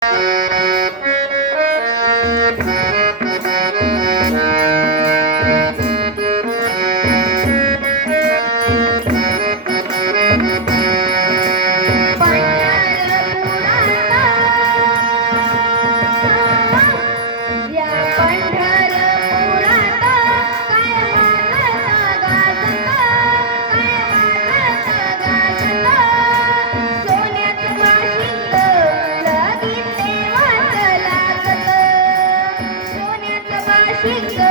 Bye. 是你的